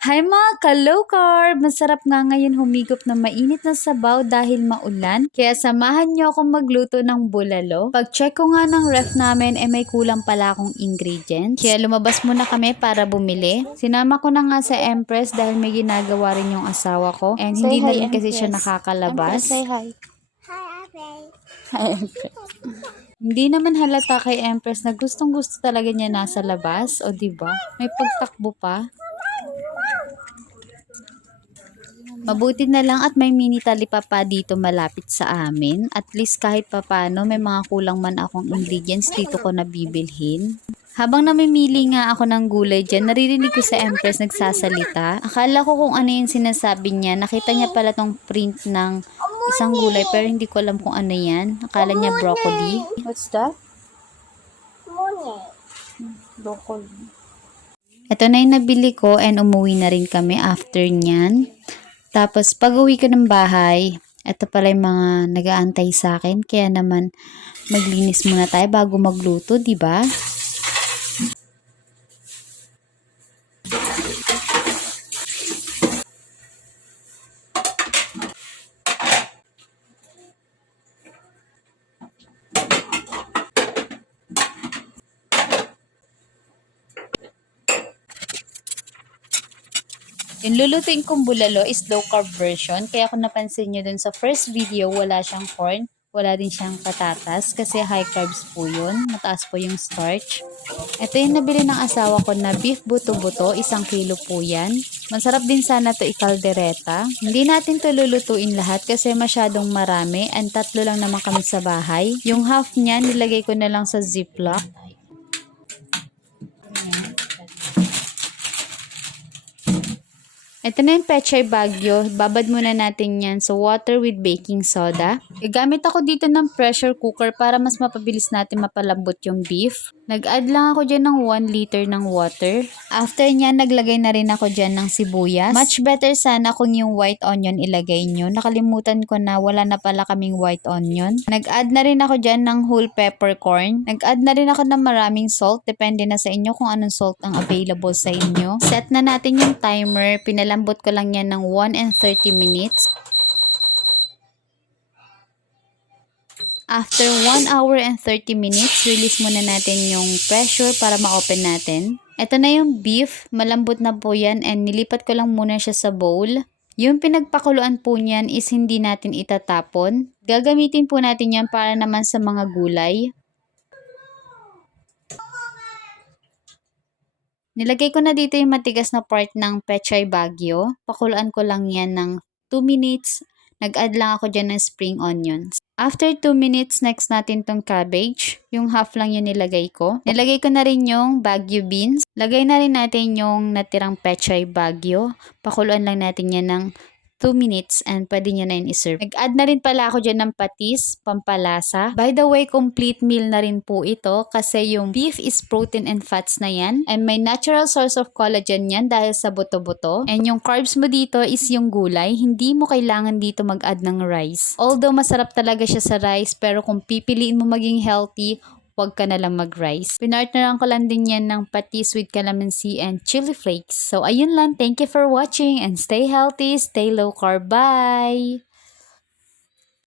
Hi mga ka-low carb! Masarap nga ngayon humigop ng mainit na sabaw dahil maulan. Kaya samahan niyo akong magluto ng bulalo. Pag-check ko nga ng ref namin may kulang pala akong ingredients. Kaya lumabas muna kami para bumili. Sinama ko na nga sa Empress dahil may ginagawa rin yung asawa ko. And hindi na rin kasi siya nakakalabas. Say hi. Hi, Ate. Hi, Empress. Hindi naman halata kay Empress na gustong-gusto talaga niya nasa labas. O diba? May pagtakbo pa. Mabuti na lang at may mini talipapa dito malapit sa amin. At least kahit papano may mga kulang man akong ingredients dito ko nabibilhin. Habang namimili nga ako ng gulay dyan, naririnig ko sa Empress nagsasalita. Akala ko kung ano yung sinasabi niya. Nakita niya pala tong print ng isang gulay pero hindi ko alam kung ano yan. Akala niya broccoli. What's that? Morning. Broccoli. Ito na yung nabili ko and umuwi na rin kami after nyan. Tapos, pag-uwi ko ng bahay, ito pala yung mga nag-aantay sa akin. Kaya naman, maglinis muna tayo bago magluto, di ba? Yung lulutuin kong bulalo is low carb version. Kaya kung napansin nyo dun sa first video, wala siyang corn. Wala din siyang patatas kasi high carbs po yun. Mataas po yung starch. Ito yung nabili ng asawa ko na beef buto-buto. 1 kilo po yan. Masarap din sana to ikaldereta. Hindi natin to lulutuin lahat kasi masyadong marami. And 3 lang naman kami sa bahay. Yung half niya nilagay ko na lang sa ziplock. Ito na yung Pechay Baguio. Babad muna natin yan sa water with baking soda. Gamit ako dito ng pressure cooker para mas mapabilis natin mapalambot yung beef. Nag-add lang ako dyan ng 1 liter ng water. After nyan, naglagay na rin ako dyan ng sibuyas. Much better sana kung yung white onion ilagay nyo. Nakalimutan ko na wala na pala kaming white onion. Nag-add na rin ako dyan ng whole peppercorn. Nag-add na rin ako ng maraming salt. Depende na sa inyo kung anong salt ang available sa inyo. Set na natin yung timer. Pinalambot ko lang yan ng 1 and 30 minutes. After 1 hour and 30 minutes, release muna natin yung pressure para ma-open natin. Ito na yung beef. Malambot na po yan and nilipat ko lang muna siya sa bowl. Yung pinagpakuluan po niyan is hindi natin itatapon. Gagamitin po natin yan para naman sa mga gulay. Nilagay ko na dito yung matigas na part ng Pechay Baguio. Pakuluan ko lang yan ng 2 minutes. Nag-add lang ako dyan ng spring onions. After 2 minutes, next natin tong cabbage. Yung half lang yung nilagay ko. Nilagay ko na rin yung Baguio beans. Lagay na rin natin yung natirang Pechay Baguio. Pakuluan lang natin yan ng 2 minutes and pwede nyo na yun iserve. Nag-add na rin pala ako dyan ng patis, pampalasa. By the way, complete meal na rin po ito kasi yung beef is protein and fats na yan. And may natural source of collagen yan dahil sa buto-buto. And yung carbs mo dito is yung gulay. Hindi mo kailangan dito mag-add ng rice. Although masarap talaga siya sa rice, pero kung pipiliin mo maging healthy, huwag ka na lang mag-rice. Pinartneran ko lang din yan ng patis with calamansi and chili flakes. So, ayun lang. Thank you for watching and stay healthy, stay low carb. Bye!